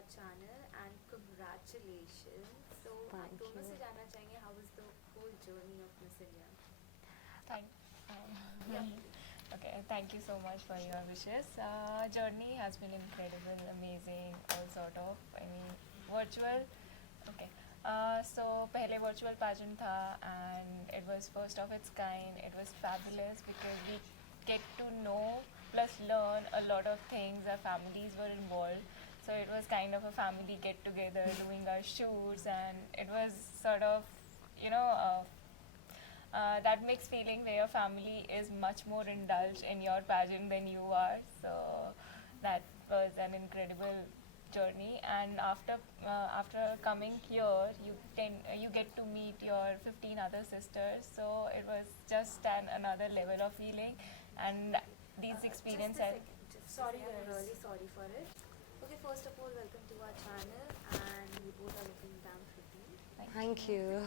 our channel and congratulations. So आप Thank दोनों you. से जानना चाहेंगे how was the whole journey of Miss India? Thank, Yeah, um, please. okay, thank you so much for your wishes. Journey has been incredible, amazing, all sort of. I mean, virtual. Okay. So पहले virtual pageant था and it was first of its kind. It was fabulous because we get to know plus learn a lot of things. Our families were involved. So it was kind of a family get together doing our shoots and it was sort of, you know, that mixed feeling where your family is much more indulged in your pageant than you are. So that was an incredible journey. And after coming here, you get to meet your 15 other sisters. So it was just another level of feeling, and these Just experience a have. second. Sorry, I'm really sorry for it. Okay, first of all, welcome to our channel, and you both are looking damn pretty. Thank you.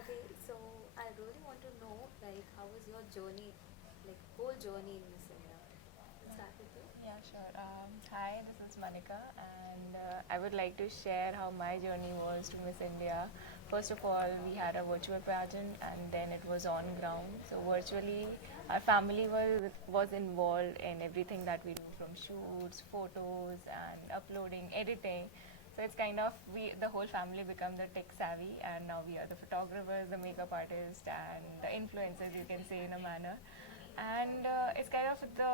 Okay, so I really want to know, like, how was your journey, like, whole journey in Miss India? Let's start with you. Yeah, sure. Hi, this is Manika, and I would like to share how my journey was to Miss India. First of all, we had a virtual pageant, and then it was on ground. So virtually, our family was involved in everything that we do, from shoots, photos, and uploading, editing. So it's kind of we the whole family become the tech savvy, and now we are the photographers, the makeup artists, and the influencers. You can say in a manner, and it's kind of the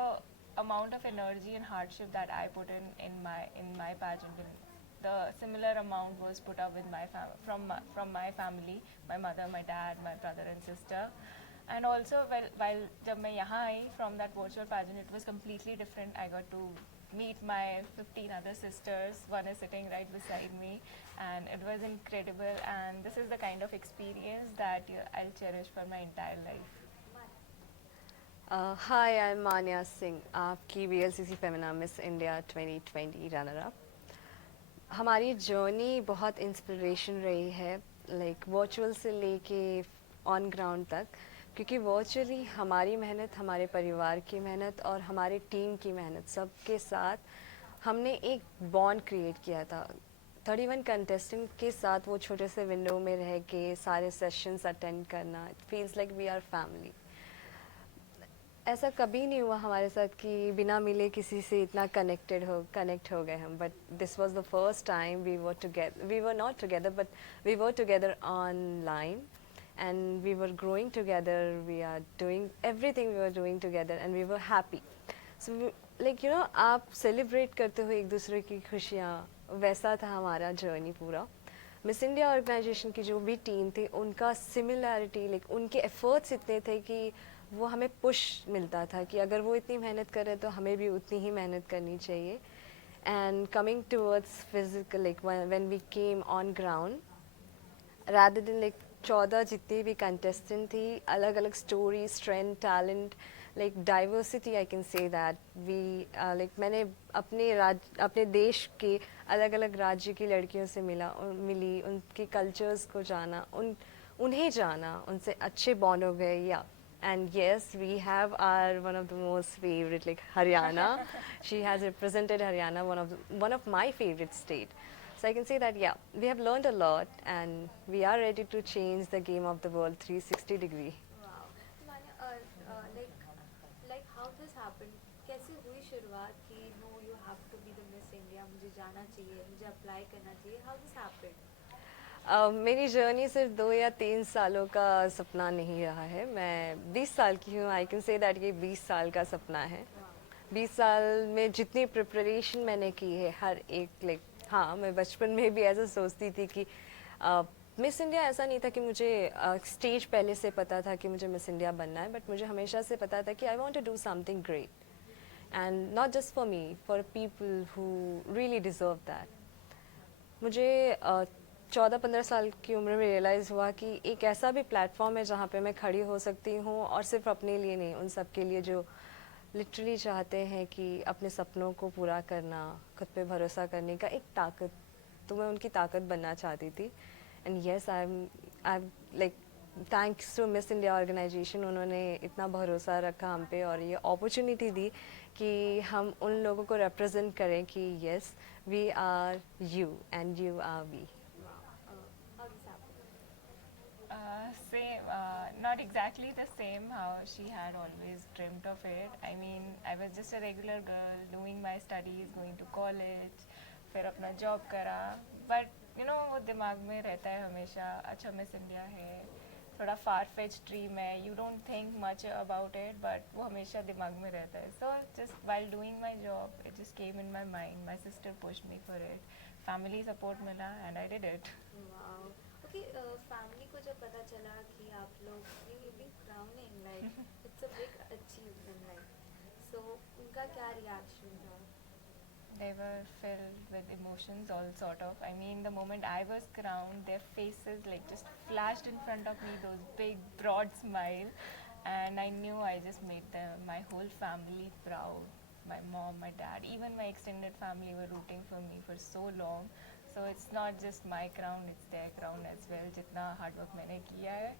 amount of energy and hardship that I put in my pageant. And the similar amount was put up with from my family, my mother, my dad, my brother and sister. And also, while जब मैं यहाँ आई from that virtual pageant, it was completely different. I got to meet my 15 other sisters. One is sitting right beside me, and it was incredible. And this is the kind of experience that I'll cherish for my entire life. Hi, I'm Manya Singh, आपकी BLCC Femina Miss India 2020 runner up. हमारी journey बहुत inspiration रही है, like virtual से लेके on ground तक, क्योंकि virtually हमारी मेहनत, हमारे परिवार की मेहनत और हमारे टीम की मेहनत सबके साथ हमने एक बॉन्ड क्रिएट किया था. 31 कंटेस्टेंट के साथ वो छोटे से विंडो में रह के सारे सेशंस अटेंड करना, it feels like we are family. ऐसा कभी नहीं हुआ हमारे साथ कि बिना मिले किसी से इतना कनेक्ट हो गए हम. But this was the first time we were not together, but we were together online and we were growing together, we are doing everything we were doing together and we were happy. So like you know, आप celebrate करते हो एक दूसरे की खुशियाँ, वैसा था हमारा जर्नी पूरा. मिस इंडिया ऑर्गेनाइजेशन की जो भी टीम थी, उनका सिमिलैरिटी, लाइक उनके एफर्ट्स इतने थे कि वो हमें पुश मिलता था कि अगर वो इतनी मेहनत कर रहे तो हमें भी उतनी ही मेहनत करनी चाहिए. And coming towards physical, like when we came on ground, rather than like 14 जितनी भी कंटेस्टेंट थी, अलग अलग story, strength, talent, like diversity, I can say that we like मैंने अपने देश के अलग अलग राज्य की लड़कियों से मिली, उनके कल्चर्स को जाना, उन्हें जाना, उनसे अच्छे बॉन्ड हो गए. या and yes, we have our one of the most favorite, like Haryana. She has represented Haryana, one of my favorite state. So I can say that yeah, we have learned a lot and we are ready to change the game of the world 360 degree. Wow. So Manya, like how this happened? कैसे हुई शुरुआत कि no you have to be the Miss India, मुझे जाना चाहिए, मुझे apply करना चाहिए? How this happened? मेरी जर्नी सिर्फ 2 या 3 सालों का सपना नहीं रहा है. मैं 20 साल की हूँ. आई कैन से दैट ये 20 साल का सपना है. Wow. 20 साल में जितनी प्रिपरेशन मैंने की है, हर एक लाइक, हाँ, मैं बचपन में भी ऐसा सोचती थी कि मिस इंडिया ऐसा नहीं था कि मुझे स्टेज पहले से पता था कि मुझे मिस इंडिया बनना है, बट मुझे हमेशा से पता था कि I want to do something great, and not just for me, for people who really deserve that. मुझे 14-15 साल की उम्र में रियलाइज़ हुआ कि एक ऐसा भी प्लेटफॉर्म है जहाँ पे मैं खड़ी हो सकती हूँ, और सिर्फ अपने लिए नहीं, उन सब के लिए जो लिटरली चाहते हैं कि अपने सपनों को पूरा करना, खुद पे भरोसा करने का एक ताकत. तो मैं उनकी ताकत बनना चाहती थी. And yes, I like thanks to Miss India organisation, उन्होंने इतना भरोसा रखा हम पे और ये अपॉर्चुनिटी दी कि हम उन लोगों को रिप्रेजेंट करें कि yes we are you and you are we. Wow. How this happened? Same, not exactly the same how she had always dreamt of it. I mean, I was just a regular girl doing my studies, going to college, फिर अपना job करा. But you know वो दिमाग में रहता है हमेशा, अच्छा मिस इंडिया है, थोड़ा फार फेच ड्रीम है, you don't think much about it, but वो हमेशा दिमाग में रहता है. So just while doing my job, it just came in my mind. My sister pushed me for it. Family support मिला and I did it. Wow. Okay, family को जब पता चला कि आप लोग you be crowning like it's a big achievement like so उनका क्या रिएक्शन था? They were filled with emotions, all sort of. I mean, the moment I was crowned, their faces like just flashed in front of me, those big, broad smile, and I knew I just made them, my whole family proud. My mom, my dad, even my extended family were rooting for me for so long. So it's not just my crown, it's their crown as well. जितना hard work मैंने किया है,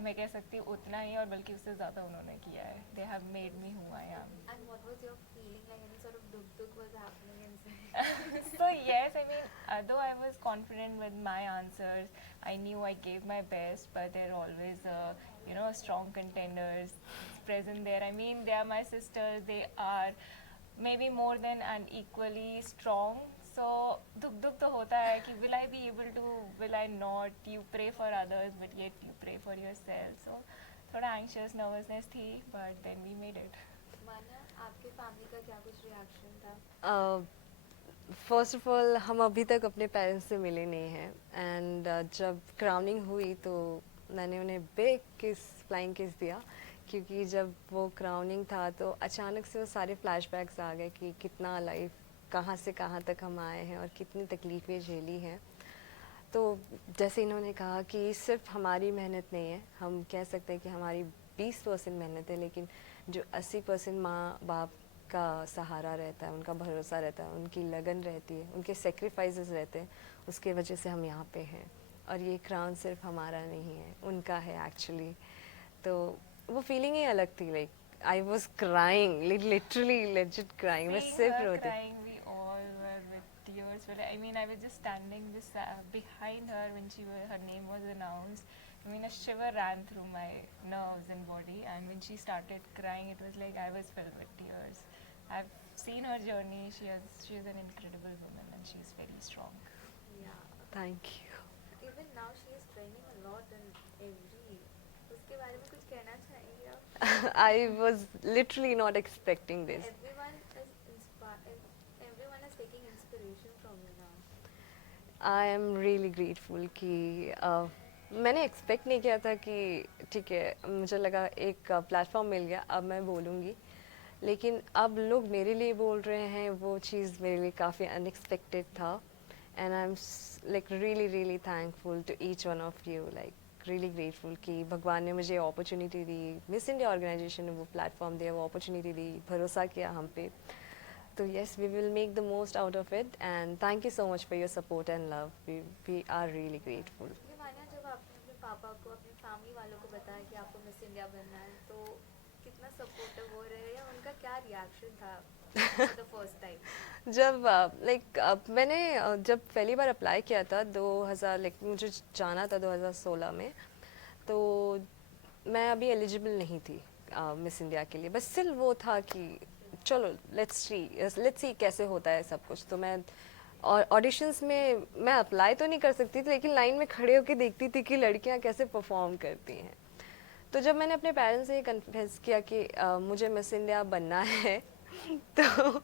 मैं कह सकती हूँ उतना ही और बल्कि उससे ज़्यादा उन्होंने किया है. They have made me who I am. And what was your feeling like? Any sort of duk was happening inside? So yes, I mean, though I was confident with my answers, I knew I gave my best, but there are always, strong contenders present there. I mean, they are my sisters. They are maybe more than and equally strong. So duk तो होता है कि will I be able to, will I not? You pray for others, but yet you pray for yourself. So थोड़ा anxious, nervousness थी, but then we made it. माना आपके family का क्या कुछ रिएक्शन था? फर्स्ट ऑफ ऑल हम अभी तक अपने पेरेंट्स से मिले नहीं हैं एंड जब क्राउनिंग हुई तो मैंने उन्हें बिग किस फ्लाइंग किस दिया क्योंकि जब वो क्राउनिंग था तो अचानक से वो सारे फ्लैशबैक्स आ गए कि कितना लाइफ कहाँ से कहाँ तक हम आए हैं और कितनी तकलीफ़ें झेली हैं. तो जैसे इन्होंने कहा कि सिर्फ हमारी मेहनत नहीं है, हम कह सकते हैं कि हमारी 20% मेहनत है, लेकिन जो 80% माँ बाप का सहारा रहता है, उनका भरोसा रहता है, उनकी लगन रहती है, उनके सेक्रीफाइसेस रहते हैं, उसके वजह से हम यहाँ पे हैं. और ये क्राउन सिर्फ हमारा नहीं है, उनका है एक्चुअली. तो वो फीलिंग ही अलग थी. Like I was crying, literally legit crying. मैं Seeing सिर्फ her रोती. crying, we all were with tears. But I mean, I was just standing behind her when her name was announced. I mean, a shiver ran through my nerves and body, and when she started crying, it was like I was filled with tears. I've seen her journey. She is an incredible woman, and she is very strong. Yeah. Thank you. Even now she is training a lot in every. उसके बारे में कुछ कहना चाहेंगे आप? I was literally not expecting this. Everyone is inspired. Everyone is taking inspiration from you now. I am really grateful कि मैंने expect नहीं किया था कि ठीक है, मुझे लगा एक प्लेटफॉर्म मिल गया, अब मैं बोलूँगी, लेकिन अब लोग मेरे लिए बोल रहे हैं, वो चीज़ मेरे लिए काफ़ी अनएक्सपेक्टेड था. And I am like really thankful to each one of you, like really grateful कि भगवान ने मुझे अपॉर्चुनिटी दी, मिस इंडिया ऑर्गेनाइजेशन ने वो प्लेटफॉर्म दिया, वो अपॉर्चुनिटी दी, भरोसा किया हम पे. So yes, we will make the most out of it, and thank you so much for your support and love. We are really grateful. ये माना जब आपने अपने पापा को, अपनी फैमिली वालों को बताया कि आपको मिस इंडिया बनना है, तो कितना सपोर्टिव हो रहे हैं या उनका क्या रिएक्शन था for the first time? जब मैंने जब पहली बार अप्लाई किया था 2000, मुझे जाना था 2016 में, तो मैं अभी एलिजिबल नहीं थी मिस इंडिया के लिए. बस स्टिल वो था कि चलो लेट्स सी कैसे होता है सब कुछ. तो मैं और ऑडिशंस में मैं अप्लाई तो नहीं कर सकती थी, लेकिन लाइन में खड़े होकर देखती थी कि लड़कियां कैसे परफॉर्म करती हैं. तो जब मैंने अपने पेरेंट्स से ये कन्फेस किया कि मुझे मिस इंडिया बनना है, तो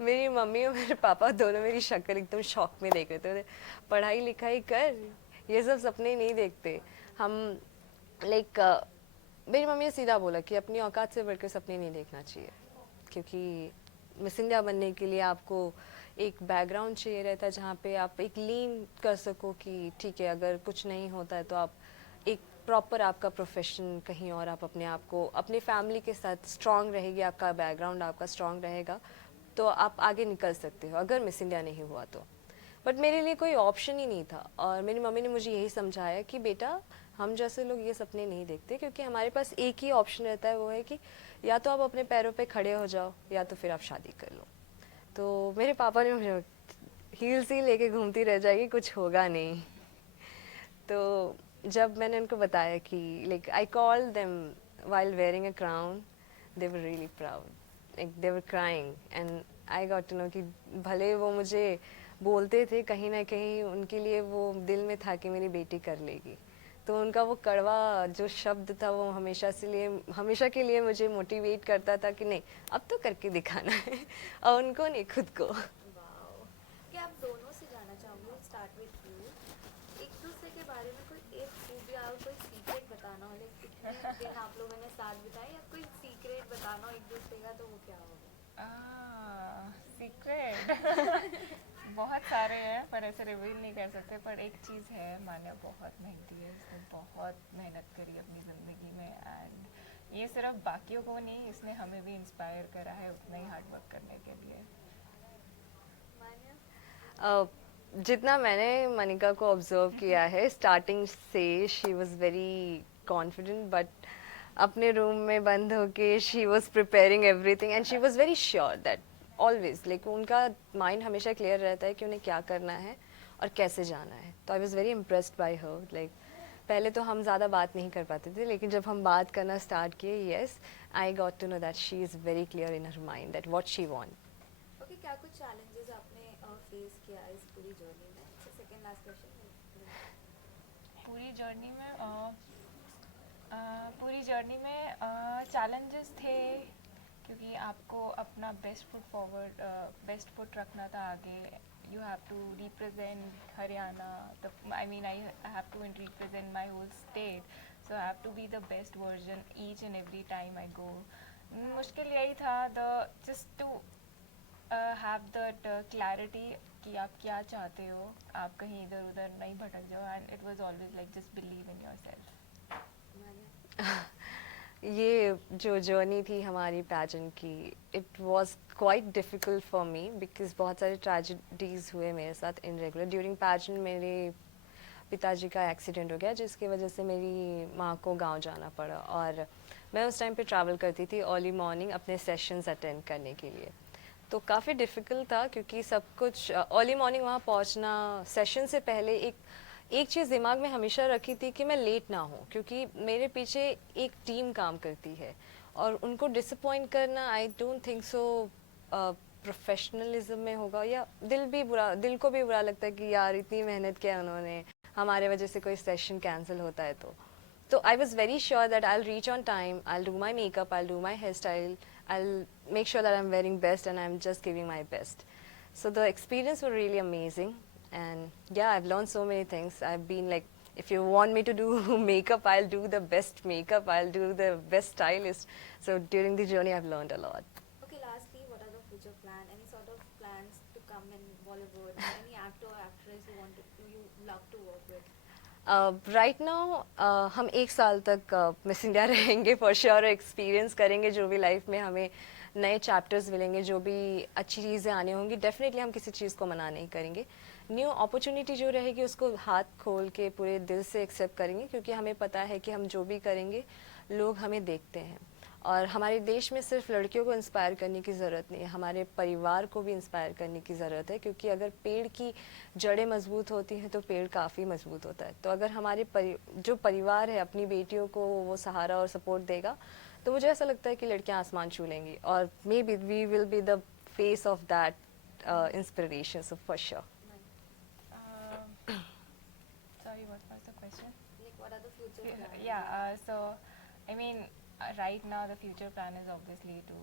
मेरी मम्मी और मेरे पापा दोनों मेरी शक्ल एकदम शॉक में देख रहे थे. पढ़ाई लिखाई कर, ये सब सपने नहीं देखते हम. मेरी मम्मी ने सीधा बोला कि अपनी औकात से बढ़कर सपने नहीं देखना चाहिए, क्योंकि मिस इंडिया बनने के लिए आपको एक बैकग्राउंड चाहिए रहता है जहाँ पे आप एक लीन कर सको कि ठीक है, अगर कुछ नहीं होता है तो आप एक प्रॉपर आपका प्रोफेशन कहीं और, आप अपने आप को अपनी फैमिली के साथ स्ट्रांग रहेगी, आपका बैकग्राउंड आपका स्ट्रांग रहेगा, तो आप आगे निकल सकते हो अगर मिस इंडिया नहीं हुआ तो. बट मेरे लिए कोई ऑप्शन ही नहीं था, और मेरी मम्मी ने मुझे यही समझाया कि बेटा हम जैसे लोग ये सपने नहीं देखते, क्योंकि हमारे पास एक ही ऑप्शन रहता है, वो है कि या तो आप अपने पैरों पे खड़े हो जाओ या तो फिर आप शादी कर लो। तो मेरे पापा ने मुझे हील्स ही लेके घूमती रह जाएगी, कुछ होगा नहीं। तो जब मैंने उनको बताया कि like I call them while wearing a crown, they were really proud, like they were crying, and I got to know कि भले वो मुझे बोलते थे, कहीं ना कहीं उनके लिए वो दिल में था कि मेरी बेटी कर लेगी। तो उनका वो कड़वा जो शब्द था वो हमेशा के लिए मुझे मोटिवेट करता था कि नहीं, अब तो करके दिखाना है और उनको नहीं, खुद को। वाओ। कि आप दोनों से जानना चाहूँगी, स्टार्ट विथ यू। एक दूसरे के बारे में कोई एक खूबी और कोई सीक्रेट बताना हो, लाइक कितने दिन आप लोगों ने साथ बिताए, या कोई सीक्रेट बताना हो एक दूसरे का, तो वो क्या होगा? सीक्रेट बहुत सारे हैं पर ऐसे रिवील नहीं कर सकते, पर एक चीज़ है, मान्या बहुत मेहनती है, इसने बहुत मेहनत करी अपनी ज़िंदगी में, एंड ये सिर्फ बाकियों को नहीं, इसने हमें भी इंस्पायर करा है उतना ही हार्ड वर्क करने के लिए। मान्या? जितना मैंने मनिका को ऑब्जर्व किया है, स्टार्टिंग से she was very confident, but अपने रूम में बंद होके she was preparing everything, and she was very sure that always, like उनका माइंड हमेशा क्लियर रहता है कि उन्हें क्या करना है और कैसे जाना है। तो I was very impressed by her. Like पहले तो हम ज़्यादा बात नहीं कर पाते थे, लेकिन जब हम बात करना स्टार्ट किए, yes, I got to know that she is very clear in her mind that what she want. Okay, क्या कुछ चैलेंजेस आपने फेस किया इस पूरी जर्नी में? Second last question. पूरी जर्नी में चैलेंजेस थे, क्योंकि आपको अपना बेस्ट फुट रखना था आगे। You have to represent Haryana, I mean I have to represent my whole state, so I have to be the best version each and every time I go. मुश्किल यही था, the just to have that clarity कि आप क्या चाहते हो, आप कहीं इधर उधर नहीं भटक जाओ, and it was always like just believe in yourself. ये जो जर्नी थी हमारी पैजेंट की, it was quite difficult for me, because बहुत सारे ट्रेजिडीज़ हुए मेरे साथ इन रेगुलर। ड्यूरिंग पैजेंट मेरे पिताजी का एक्सीडेंट हो गया, जिसकी वजह से मेरी माँ को गांव जाना पड़ा, और मैं उस टाइम पे ट्रैवल करती थी अर्ली मॉर्निंग अपने सेशंस अटेंड करने के लिए। तो काफ़ी डिफ़िकल्ट था, क्योंकि सब कुछ अर्ली मॉर्निंग वहाँ पहुँचना, सेशन से पहले एक चीज़ दिमाग में हमेशा रखी थी कि मैं लेट ना हूँ, क्योंकि मेरे पीछे एक टीम काम करती है और उनको डिसअपॉइंट करना, I don't think so professionalism में होगा, या दिल को भी बुरा लगता है कि यार इतनी मेहनत किया उन्होंने, हमारे वजह से कोई सेशन कैंसिल होता है। तो I was very sure that I'll reach on time, I'll do my makeup, I'll do my hairstyle, I'll make sure that I'm wearing best and I'm just giving my best. So the experience was really amazing, and yeah, I've learned so many things. I've been like, if you want me to do makeup, I'll do the best makeup, I'll do the best stylist. So during the journey, I've learned a lot. Okay, lastly, what are the future plans? Any sort of plans to come in Bollywood? Any actor or actress you love to work with? Right now हम एक साल तक miss India रहेंगे for sure, experience करेंगे जो भी life में हमें नए चैप्टर्स मिलेंगे, जो भी अच्छी चीज़ें आनी होंगी, डेफिनेटली हम किसी चीज़ को मना नहीं करेंगे। न्यू अपॉर्चुनिटी जो रहेगी उसको हाथ खोल के पूरे दिल से एक्सेप्ट करेंगे, क्योंकि हमें पता है कि हम जो भी करेंगे लोग हमें देखते हैं, और हमारे देश में सिर्फ लड़कियों को इंस्पायर करने की ज़रूरत नहीं है, हमारे परिवार को भी इंस्पायर करने की ज़रूरत है, क्योंकि अगर पेड़ की जड़ें मजबूत होती हैं तो पेड़ काफ़ी मजबूत होता है। तो अगर हमारे जो परिवार है अपनी बेटियों को वो सहारा और सपोर्ट देगा, तो मुझे ऐसा लगता है कि लड़कियां आसमान छू लेंगी, और maybe we will be the face of that inspiration, so for sure. Sorry, what was the question? Like, what are the future plans? So I mean, right now the future plan is obviously to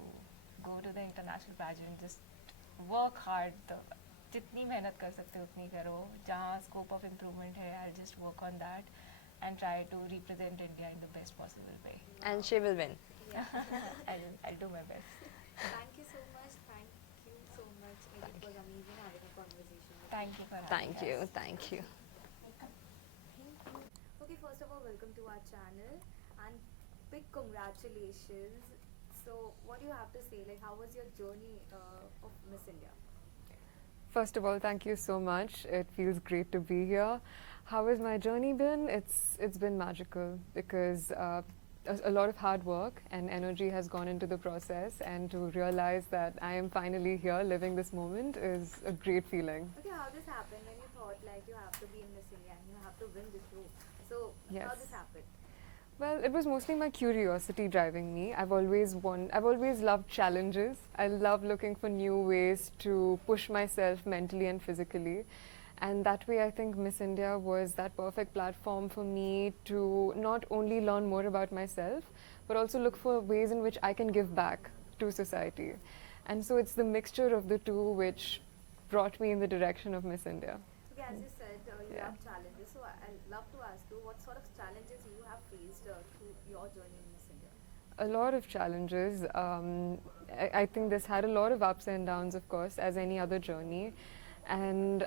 go to the international pageant, just work hard, जितनी मेहनत कर सकते हो उतनी करो, जहाँ scope of improvement है, I'll just work on that and try to represent India in the best possible way. And she will win. Yeah. I'll do my best. Thank you so much. Thank you so much. It was amazing having a conversation with you. Thank you for having Thank you, us. thank you. Okay, first of all, welcome to our channel and big congratulations. So, what do you have to say? Like, how was your journey of Miss India? First of all, thank you so much. It feels great to be here. How has my journey been? It's been magical because a lot of hard work and energy has gone into the process, and to realize that I am finally here living this moment is a great feeling. Okay, how this happened when you thought like you have to be in Miss India and you have to win this role? So how Yes. this happened? Well, it was mostly my curiosity driving me. I've always loved challenges. I love looking for new ways to push myself mentally and physically. And that way, I think Miss India was that perfect platform for me to not only learn more about myself, but also look for ways in which I can give back to society. And so it's the mixture of the two which brought me in the direction of Miss India. Okay, as you said, you Yeah. have challenges. So I'd love to ask you what sort of challenges you have faced through your journey in Miss India. A lot of challenges. I think this had a lot of ups and downs, of course, as any other journey. And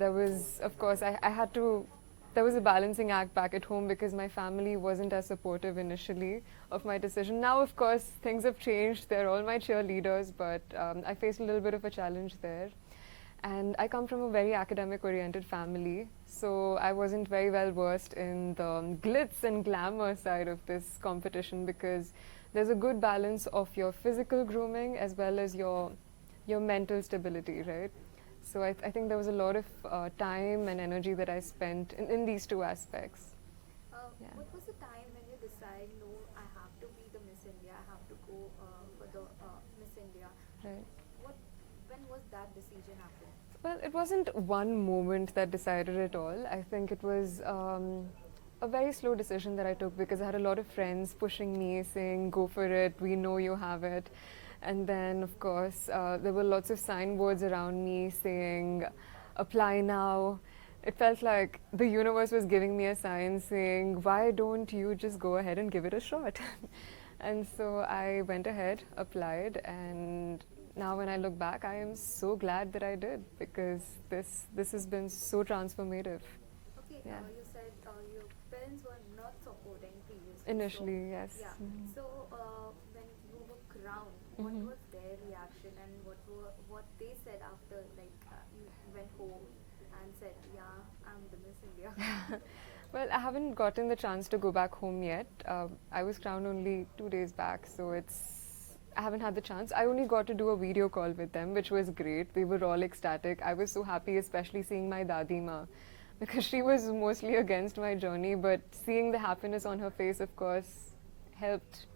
there was, of course, I had to, there was a balancing act back at home because my family wasn't as supportive initially of my decision. Now, of course, things have changed. They're all my cheerleaders, but I faced a little bit of a challenge there. And I come from a very academic oriented family, so I wasn't very well versed in the glitz and glamour side of this competition because there's a good balance of your physical grooming as well as your mental stability, right? So I think there was a lot of time and energy that I spent in these two aspects. Yeah. What was the time when you decide, no, I have to be the Miss India, I have to go for the Miss India? Right. When was that decision happened? Well, it wasn't one moment that decided it all. I think it was a very slow decision that I took because I had a lot of friends pushing me, saying, go for it, we know you have it. And then, of course, there were lots of signboards around me saying, apply now. It felt like the universe was giving me a sign saying, why don't you just go ahead and give it a shot? And so I went ahead, applied, and now when I look back, I am so glad that I did because this has been so transformative. Okay, Yeah. you said your parents were not supporting previously. Initially, yes. Yeah. Mhm. So when you were crowned, what Mhm. was their reaction and what they said after like you went home and said, yeah, I'm the Miss India. Well, I haven't gotten the chance to go back home yet. I was crowned only 2 days back, so I haven't had the chance. I only got to do a video call with them, which was great. They were all ecstatic. I was so happy, especially seeing my Dadi Ma, because she was mostly against my journey, but seeing the happiness on her face, of course, helped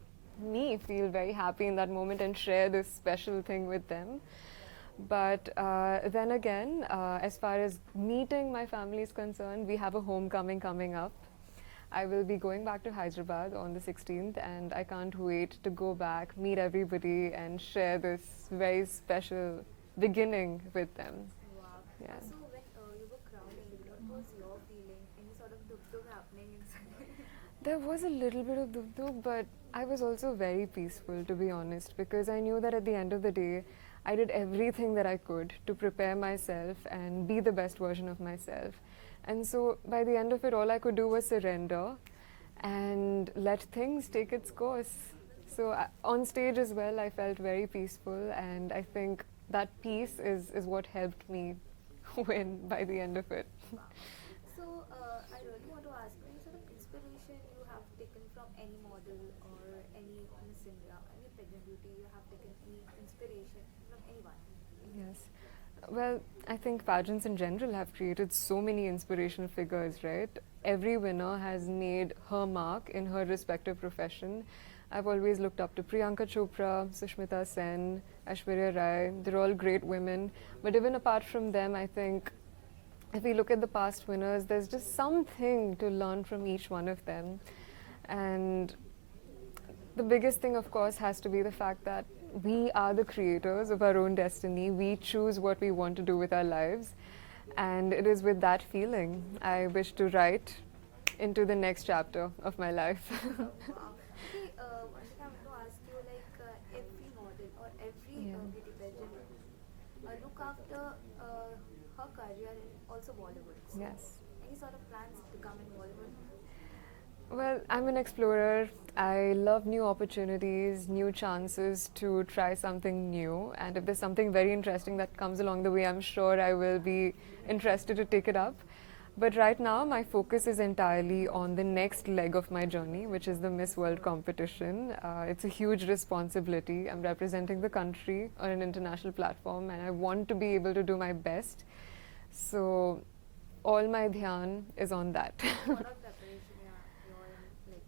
me feel very happy in that moment and share this special thing with them. But then again, as far as meeting my family is concerned, we have a homecoming coming up. I will be going back to Hyderabad on the 16th, and I can't wait to go back, meet everybody, and share this very special beginning with them. Wow. Yeah. So when you were crowning, what was your feeling? Any sort of duk happening inside? There was a little bit of duk, but I was also very peaceful, to be honest, because I knew that at the end of the day, I did everything that I could to prepare myself and be the best version of myself. And so by the end of it, all I could do was surrender and let things take its course. So on stage as well, I felt very peaceful, and I think that peace is what helped me win by the end of it. So I really want to ask you, any sort of inspiration you have taken from any model or any Miss India, any pageant beauty you have taken any inspiration from anyone? Yes. Well, I think pageants in general have created so many inspirational figures, right? Every winner has made her mark in her respective profession. I've always looked up to Priyanka Chopra, Sushmita Sen, Aishwarya Rai. They're all great women. But even apart from them, I think if we look at the past winners, there's just something to learn from each one of them. And the biggest thing, of course, has to be the fact that we are the creators of our own destiny. We choose what we want to do with our lives. And it is with that feeling I wish to write into the next chapter of my life. Wow. Okay, one thing I want to ask you, like every model or every Yeah. beauty pageant look after her career in also Bollywood. So Yes. any sort of plans to come in Bollywood? Well, I'm an explorer. I love new opportunities, new chances to try something new. And if there's something very interesting that comes along the way, I'm sure I will be interested to take it up. But right now, my focus is entirely on the next leg of my journey, which is the Miss World competition. It's a huge responsibility. I'm representing the country on an international platform, and I want to be able to do my best. So, all my dhyan is on that. What of preparation you're in, like,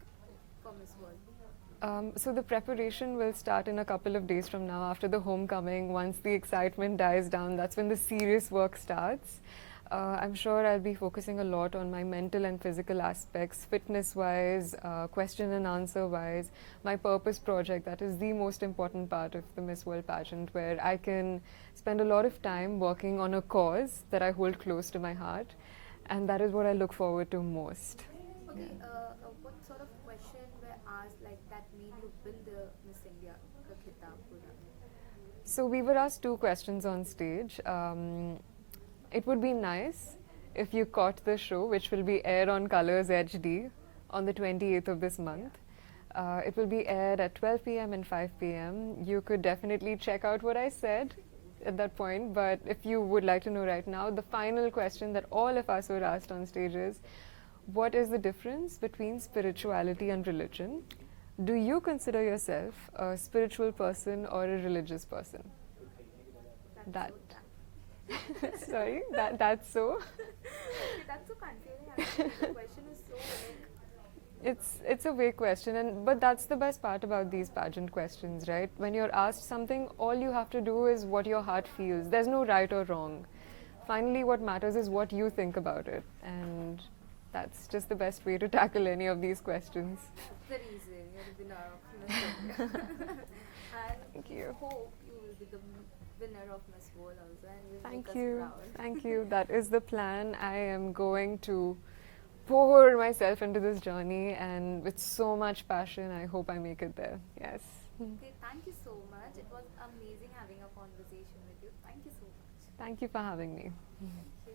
for Miss World? So the preparation will start in a couple of days from now after the homecoming. Once the excitement dies down, that's when the serious work starts. I'm sure I'll be focusing a lot on my mental and physical aspects, fitness-wise, question and answer-wise. My purpose project, that is the most important part of the Miss World pageant, where I can spend a lot of time working on a cause that I hold close to my heart, and that is what I look forward to most. Okay, what sort of question were asked like that made you win the Miss India ka khitab pura? So we were asked two questions on stage. It would be nice if you caught the show, which will be aired on Colors HD on the 28th of this month. It will be aired at 12 p.m. and 5 p.m. You could definitely check out what I said at that point, but if you would like to know right now, the final question that all of us were asked on stage is, what is the difference between spirituality and religion? Do you consider yourself a spiritual person or a religious person? That. Sorry, that's so. Okay, that's so confusing. Actually. The question is so like. It's a vague question, but that's the best part about these pageant questions, right? When you're asked something, all you have to do is what your heart feels. There's no right or wrong. Finally, what matters is what you think about it, and that's just the best way to tackle any of these questions. Very easy. You're the winner of Miss India. And Thank you. hope you will be the winner of Miss World also, and you'll Thank make us you. proud. Thank you. That is the plan. I am going to pour myself into this journey, and with so much passion, I hope I make it there. Yes. Okay, thank you so much. It was amazing having a conversation with you. Thank you so much. Thank you for having me. Thank you.